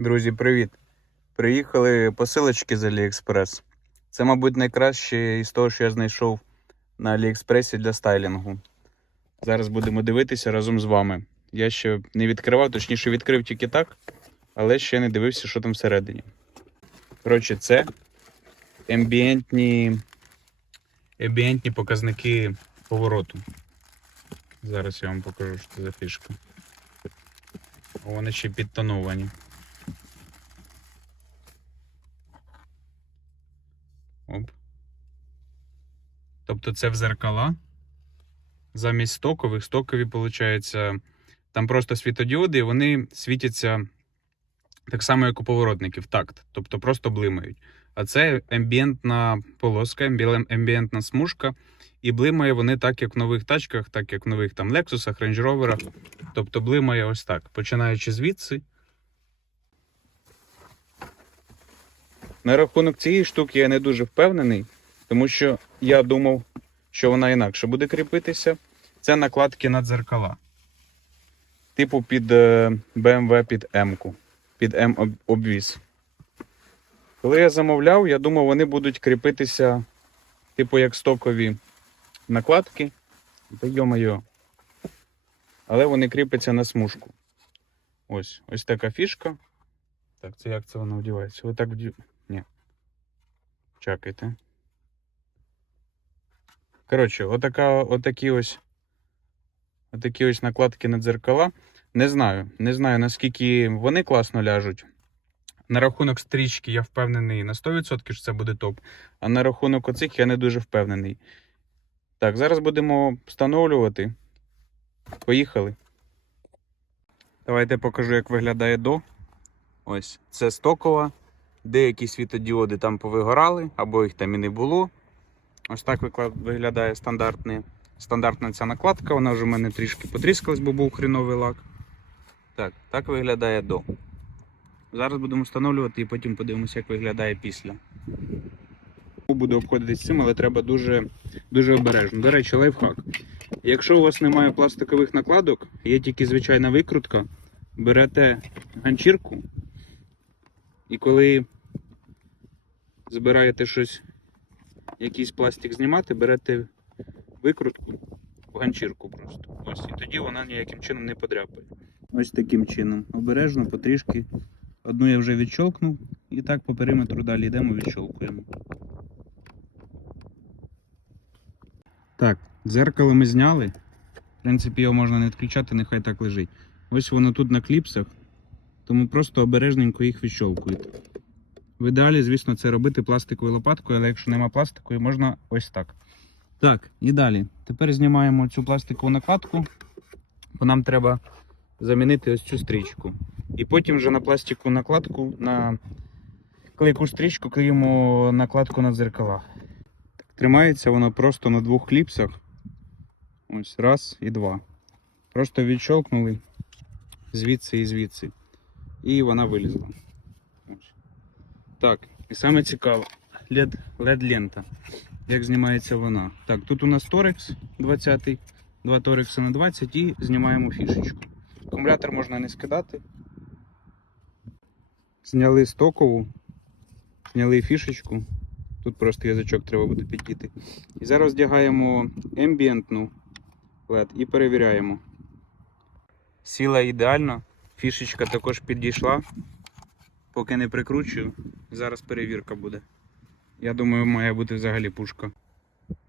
Друзі, привіт! Приїхали посилочки з Аліекспрес. Це, мабуть, найкраще із того, що я знайшов на Аліекспресі для стайлінгу. Зараз будемо дивитися разом з вами. Я ще не відкривав, точніше, відкрив тільки так, але ще не дивився, що там всередині. Коротше, це ембієнтні, ембієнтні показники повороту. Зараз я вам покажу, що це за фішка. Вони ще підтоновані. Тобто це в зеркала. Замість стокових, стокові, виходить, там просто світодіоди, і вони світяться так само, як у поворотників, такт. Тобто просто блимають. А це ембієнтна полоска, ембі- ембієнтна смужка. І блимає вони так, як в нових тачках, так як в нових там Range Rover. Тобто блимає ось так. Починаючи звідси. На рахунок цієї штуки я не дуже впевнений, тому що я думав, що вона інакше буде кріпитися. Це накладки на дзеркала. Типу під е, BMW під М-ку, під М-обвіз. Коли я замовляв, я думав, вони будуть кріпитися, типу, як стокові накладки. Йо-моє. Але вони кріпляться на смужку. Ось, ось така фішка. Так, це як це воно вдівається? Отак вдів. Ні. Чекайте. Коротше, отака, отакі ось. Отакі ось накладки на дзеркала. Не знаю. Не знаю, наскільки вони класно ляжуть. На рахунок стрічки я впевнений на 100%, що це буде топ. А на рахунок оцих я не дуже впевнений. Так, зараз будемо встановлювати. Поїхали. Давайте покажу, як виглядає до. Ось, це стокова. Деякі світодіоди там повигорали, або їх там і не було. Ось так виглядає стандартний, стандартна ця накладка. Вона вже в мене трішки потріскалась, бо був хріновий лак. Так, так виглядає до. Зараз будемо встановлювати і потім подивимося, як виглядає після. Буду обходитись цим, але треба дуже, дуже обережно. До речі, лайфхак. Якщо у вас немає пластикових накладок, є тільки звичайна викрутка, берете ганчірку, і коли збираєте щось, якийсь пластик знімати, берете викрутку в ганчірку просто. Ось, і тоді вона ніяким чином не подряпає. Ось таким чином. Обережно, потрішки. Одну я вже відщолкнув, і так по периметру далі йдемо, відщолкуємо. Так, дзеркало ми зняли. В принципі, його можна не відключати, нехай так лежить. Ось воно тут на кліпсах, тому просто обережненько їх відщолкуєте. В ідеалі, звісно, це робити пластиковою лопаткою, але якщо нема пластикової, можна ось так. Так, і далі. Тепер знімаємо цю пластикову накладку, бо нам треба замінити ось цю стрічку. І потім вже на пластикову накладку, на клейку стрічку клеїмо накладку на дзеркала. Так, тримається воно просто на двох кліпсах. Ось раз і два. Просто відщолкнули звідси і звідси. І вона вилізла. Так, і саме цікаве, LED, LED лента. Як знімається вона? Так, тут у нас торекс 20, два торекси на 20 і знімаємо фішечку. Акумулятор можна не скидати. Зняли стокову, зняли фішечку. Тут просто язичок треба буде підійти. І зараз вдягаємо ембієнтну LED і перевіряємо. Сіла ідеально, фішечка також підійшла. Поки не прикручую, зараз перевірка буде. Я думаю, має бути взагалі пушка.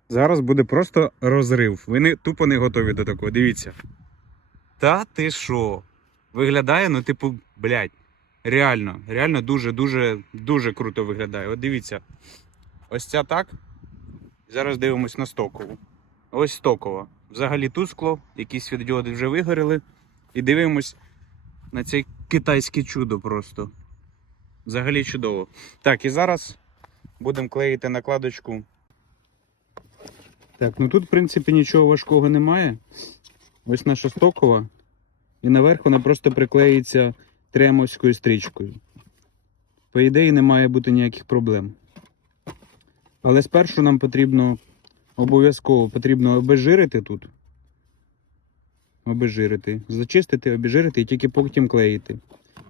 Зараз буде просто розрив. Ви не, тупо не готові до такого. Дивіться. Та ти що? Виглядає, ну, типу, блядь. Реально, реально дуже-дуже дуже круто виглядає. От дивіться. Ось ця так. Зараз дивимось на стокову. Ось стокова. Взагалі тускло, якісь світлодіоди вже вигоріли. І дивимось на це китайське чудо просто. Взагалі чудово. Так, і зараз будемо клеїти накладочку. Так, ну тут, в принципі, нічого важкого немає. Ось наша стокова. І наверх вона просто приклеїться тремовською стрічкою. По ідеї, не має бути ніяких проблем. Але спершу нам потрібно обов'язково потрібно обезжирити тут. Обезжирити. Зачистити, обезжирити і тільки потім клеїти.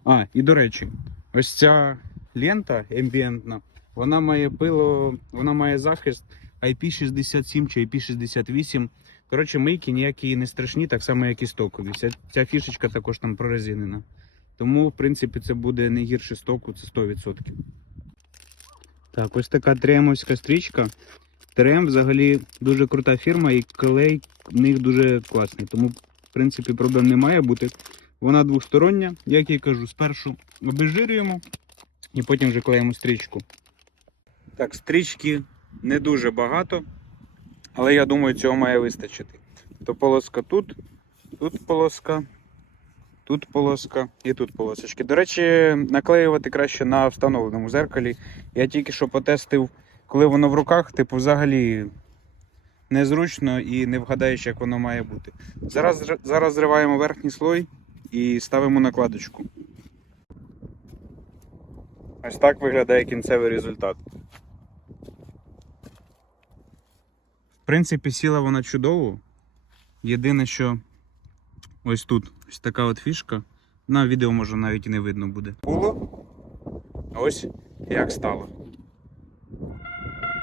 А, і до речі, ось ця лента ембієнтна, вона має пило, вона має захист IP67 чи IP68. Коротше, мийки ніякі не страшні, так само, як і стокові. Ця, ця фішечка також там прорезинена. Тому, в принципі, це буде не гірше стоку, це 100%. Так, ось така тремовська стрічка. Трем взагалі дуже крута фірма і клей в них дуже класний. Тому, в принципі, проблем не має бути. Вона двостороння, як я і кажу, спершу обезжирюємо і потім вже клеїмо стрічку. Так, стрічки не дуже багато, але я думаю, цього має вистачити. То полоска тут, тут полоска, тут полоска і тут полосочки. До речі, наклеювати краще на встановленому зеркалі. Я тільки що потестив, коли воно в руках, типу, взагалі незручно і не вгадаєш, як воно має бути. Зараз, зараз зриваємо верхній слой і ставимо накладочку. Ось так виглядає кінцевий результат. В принципі, сіла вона чудово. Єдине, що ось тут ось така от фішка. На відео може навіть і не видно буде. Було. Ось як стало.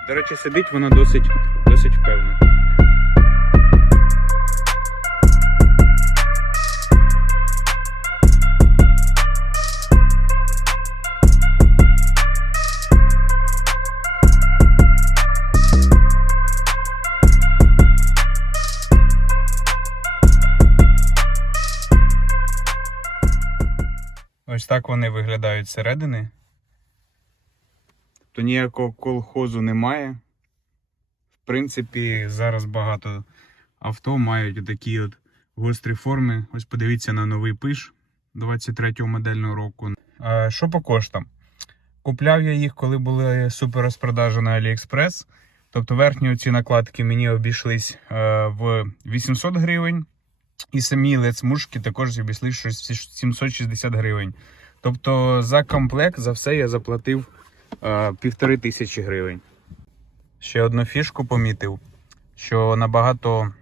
До речі, сидить вона досить, досить впевнено. Ось так вони виглядають зсередини. То ніякого колхозу немає. В принципі, зараз багато авто мають такі от гострі форми. Ось подивіться на новий пиш 23-го модельного року. А, що по коштам? Купляв я їх, коли були супер розпродажі на AliExpress. Тобто верхні оці накладки мені обійшлись е, в 800 гривень. І самі LED-смужки також обійшли щось 760 гривень. Тобто за комплект за все я заплатив е, півтори тисячі гривень. Ще одну фішку помітив, що набагато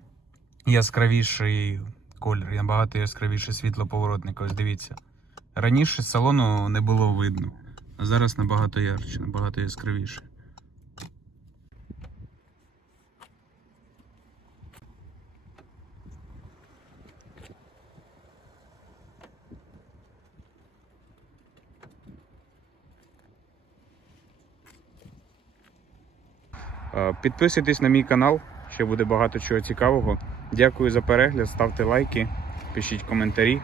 яскравіший колір, набагато яскравіше світло поворотника. Ось дивіться. Раніше салону не було видно, а зараз набагато ярче, набагато яскравіше. Підписуйтесь на мій канал, ще буде багато чого цікавого. Дякую за перегляд, ставте лайки, пишіть коментарі.